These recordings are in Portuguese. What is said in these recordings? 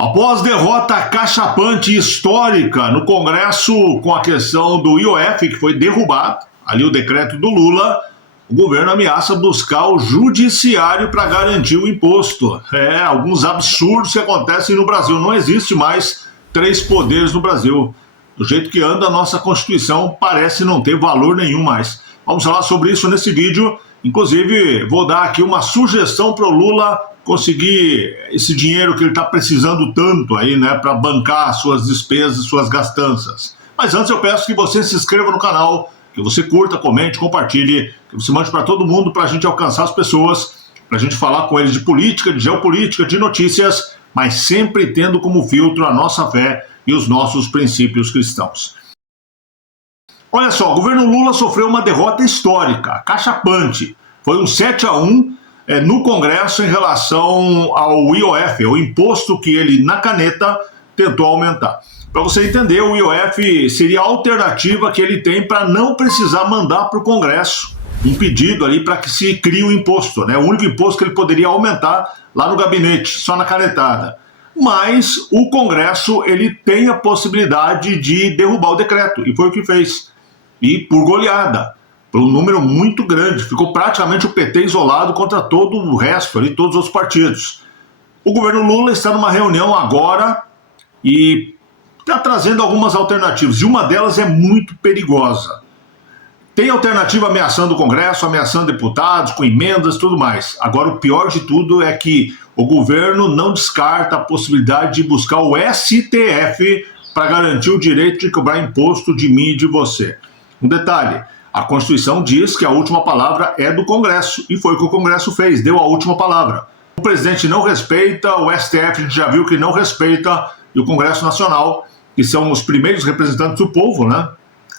Após derrota cachapante histórica no Congresso com a questão do IOF, que foi derrubado, ali o decreto do Lula, o governo ameaça buscar o judiciário para garantir o imposto. Alguns absurdos que acontecem no Brasil. Não existe mais 3 poderes no Brasil. Do jeito que anda a nossa Constituição, parece não ter valor nenhum mais. Vamos falar sobre isso nesse vídeo. Inclusive, vou dar aqui uma sugestão para o Lula conseguir esse dinheiro que ele está precisando tanto aí, né, para bancar suas despesas, suas gastanças. Mas antes eu peço que você se inscreva no canal, que você curta, comente, compartilhe, que você mande para todo mundo para a gente alcançar as pessoas, para a gente falar com eles de política, de geopolítica, de notícias, mas sempre tendo como filtro a nossa fé e os nossos princípios cristãos. Olha só, o governo Lula sofreu uma derrota histórica, cachapante. Foi um 7-1 no Congresso em relação ao IOF, o imposto que ele, na caneta, tentou aumentar. Para você entender, o IOF seria a alternativa que ele tem para não precisar mandar para o Congresso um pedido ali para que se crie um imposto, né? O único imposto que ele poderia aumentar lá no gabinete, só na canetada. Mas o Congresso ele tem a possibilidade de derrubar o decreto, e foi o que fez. E por goleada, por um número muito grande, ficou praticamente o PT isolado contra todo o resto, ali, todos os outros partidos. O governo Lula está numa reunião agora e está trazendo algumas alternativas, e uma delas é muito perigosa. Tem alternativa ameaçando o Congresso, ameaçando deputados, com emendas e tudo mais. Agora, o pior de tudo é que o governo não descarta a possibilidade de buscar o STF para garantir o direito de cobrar imposto de mim e de você. Um detalhe, a Constituição diz que a última palavra é do Congresso, e foi o que o Congresso fez, deu a última palavra. O presidente não respeita, o STF a gente já viu que não respeita, e o Congresso Nacional, que são os primeiros representantes do povo, né?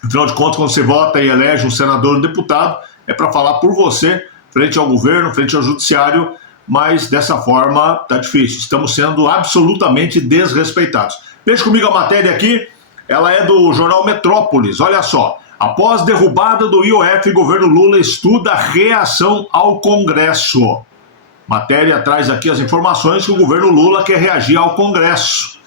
Afinal de contas, quando você vota e elege um senador ou um deputado, é para falar por você, frente ao governo, frente ao judiciário, mas dessa forma tá difícil. Estamos sendo absolutamente desrespeitados. Veja comigo a matéria aqui, ela é do jornal Metrópolis, olha só. Após derrubada do IOF, governo Lula estuda reação ao Congresso. Matéria traz aqui as informações que o governo Lula quer reagir ao Congresso.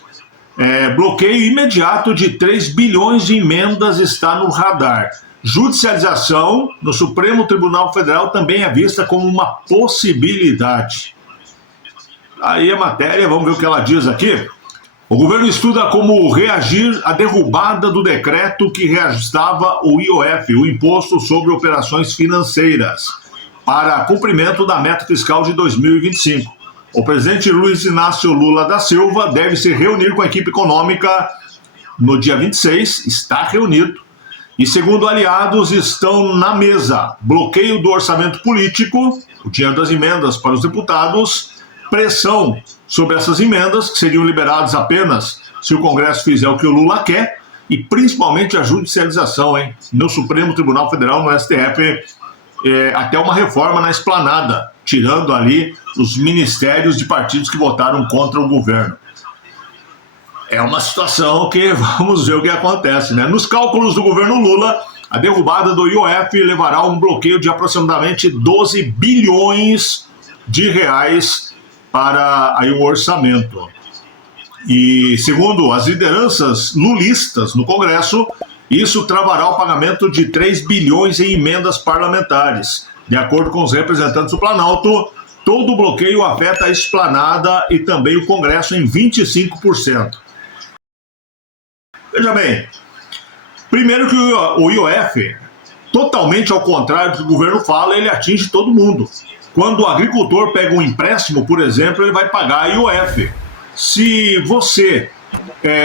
Bloqueio imediato de 3 bilhões de emendas está no radar. Judicialização no Supremo Tribunal Federal também é vista como uma possibilidade. Aí a matéria, vamos ver o que ela diz aqui. O governo estuda como reagir à derrubada do decreto que reajustava o IOF, o Imposto sobre Operações Financeiras, para cumprimento da meta fiscal de 2025. O presidente Luiz Inácio Lula da Silva deve se reunir com a equipe econômica no dia 26, está reunido, e segundo aliados estão na mesa bloqueio do orçamento político, o dinheiro das emendas para os deputados, pressão sobre essas emendas, que seriam liberadas apenas se o Congresso fizer o que o Lula quer, e principalmente a judicialização, no Supremo Tribunal Federal, no STF, até uma reforma na esplanada, tirando ali os ministérios de partidos que votaram contra o governo. É uma situação que vamos ver o que acontece, né? Nos cálculos do governo Lula, a derrubada do IOF levará a um bloqueio de aproximadamente 12 bilhões de reais para aí o orçamento. E segundo as lideranças lulistas no Congresso, isso travará o pagamento de 3 bilhões em emendas parlamentares. De acordo com os representantes do Planalto, todo o bloqueio afeta a esplanada e também o Congresso em 25%. Veja bem, primeiro que o IOF, totalmente ao contrário do que o governo fala, ele atinge todo mundo. Quando o agricultor pega um empréstimo, por exemplo, ele vai pagar IOF. Se você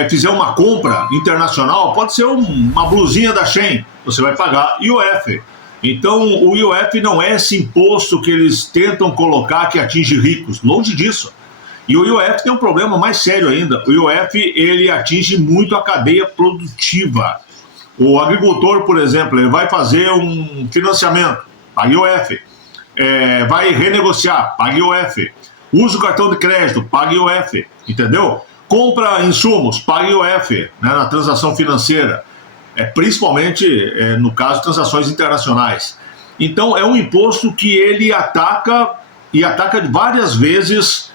fizer uma compra internacional, pode ser uma blusinha da Shein, você vai pagar IOF. Então, o IOF não é esse imposto que eles tentam colocar que atinge ricos, longe disso. E o IOF tem um problema mais sério ainda. O IOF, ele atinge muito a cadeia produtiva. O agricultor, por exemplo, ele vai fazer um financiamento, paga IOF. Vai renegociar, paga IOF. Usa o cartão de crédito, paga IOF, entendeu? Compra insumos, paga IOF, né, na transação financeira. Principalmente no caso de transações internacionais. Então é um imposto que ele ataca, e ataca várias vezes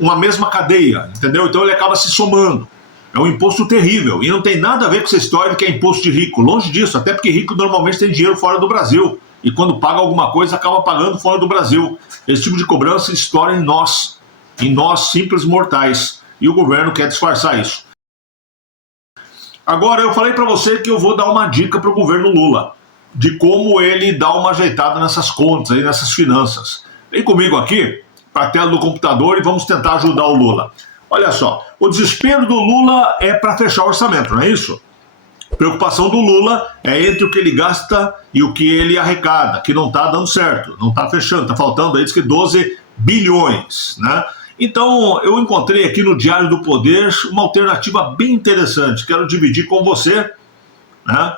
uma mesma cadeia, entendeu? Então ele acaba se somando. É um imposto terrível. E não tem nada a ver com essa história de que é imposto de rico. Longe disso, até porque rico normalmente tem dinheiro fora do Brasil. E quando paga alguma coisa, acaba pagando fora do Brasil. Esse tipo de cobrança estoura em nós simples mortais. E o governo quer disfarçar isso. Agora, eu falei para você que eu vou dar uma dica para o governo Lula, de como ele dá uma ajeitada nessas contas, aí, nessas finanças. Vem comigo aqui, para a tela do computador, e vamos tentar ajudar o Lula. Olha só, o desespero do Lula é para fechar o orçamento, não é isso? A preocupação do Lula é entre o que ele gasta e o que ele arrecada, que não está dando certo, não está fechando, está faltando aí, diz que 12 bilhões, né? Então, eu encontrei aqui no Diário do Poder uma alternativa bem interessante, quero dividir com você, né,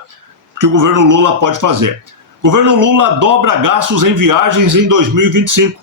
que o governo Lula pode fazer. O governo Lula dobra gastos em viagens em 2025.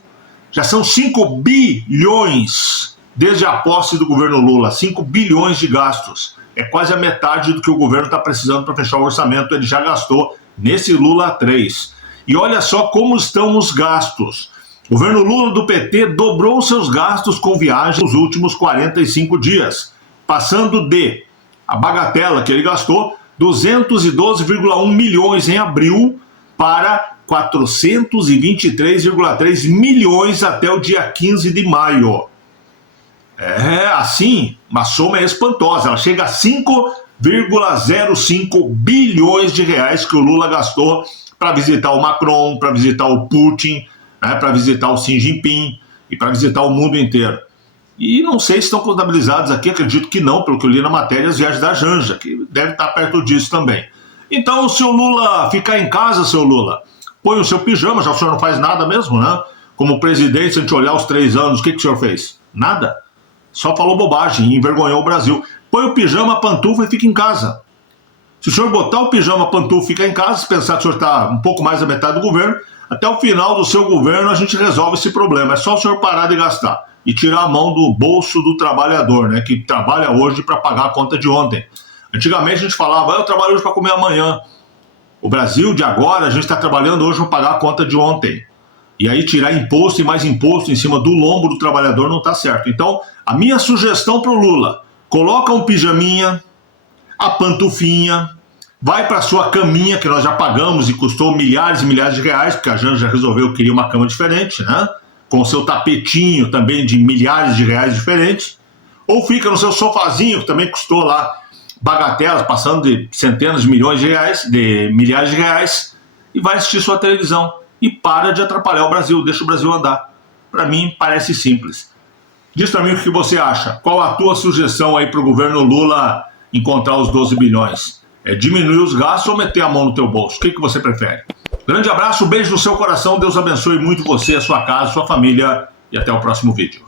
Já são 5 bilhões desde a posse do governo Lula, 5 bilhões de gastos. É quase a metade do que o governo está precisando para fechar o orçamento, ele já gastou nesse Lula 3. E olha só como estão os gastos. O governo Lula do PT dobrou seus gastos com viagens nos últimos 45 dias, passando de, a bagatela que ele gastou, 212,1 milhões em abril para 423,3 milhões até o dia 15 de maio. É assim, uma soma espantosa, ela chega a 5,05 bilhões de reais que o Lula gastou para visitar o Macron, para visitar o Putin, né, para visitar o Xi Jinping e para visitar o mundo inteiro. E não sei se estão contabilizados aqui, acredito que não, pelo que eu li na matéria, as viagens da Janja, que deve estar perto disso também. Então, se o Lula ficar em casa, seu Lula, põe o seu pijama, já o senhor não faz nada mesmo, né? Como presidente, se a gente olhar os 3 anos, o que o senhor fez? Nada. Só falou bobagem, envergonhou o Brasil. Põe o pijama, a pantufa e fica em casa. Se o senhor botar o pijama, a pantufa e ficar em casa, se pensar que o senhor está um pouco mais da metade do governo, até o final do seu governo a gente resolve esse problema. É só o senhor parar de gastar e tirar a mão do bolso do trabalhador, né, que trabalha hoje para pagar a conta de ontem. Antigamente a gente falava, eu trabalho hoje para comer amanhã. O Brasil de agora, a gente está trabalhando hoje para pagar a conta de ontem. E aí tirar imposto e mais imposto em cima do lombo do trabalhador não está certo. Então, a minha sugestão para o Lula, coloca um pijaminha, a pantufinha, vai para sua caminha, que nós já pagamos e custou milhares e milhares de reais, porque a Janja já resolveu que queria uma cama diferente, né? Com o seu tapetinho também de milhares de reais diferentes. Ou fica no seu sofazinho, que também custou lá bagatelas, passando de centenas de milhões de reais, de milhares de reais, e vai assistir sua televisão. E para de atrapalhar o Brasil, deixa o Brasil andar. Para mim, parece simples. Diz para mim o que você acha. Qual a tua sugestão aí para o governo Lula encontrar os 12 bilhões? É diminuir os gastos ou meter a mão no teu bolso? O que você prefere? Grande abraço, beijo no seu coração, Deus abençoe muito você, a sua casa, a sua família e até o próximo vídeo.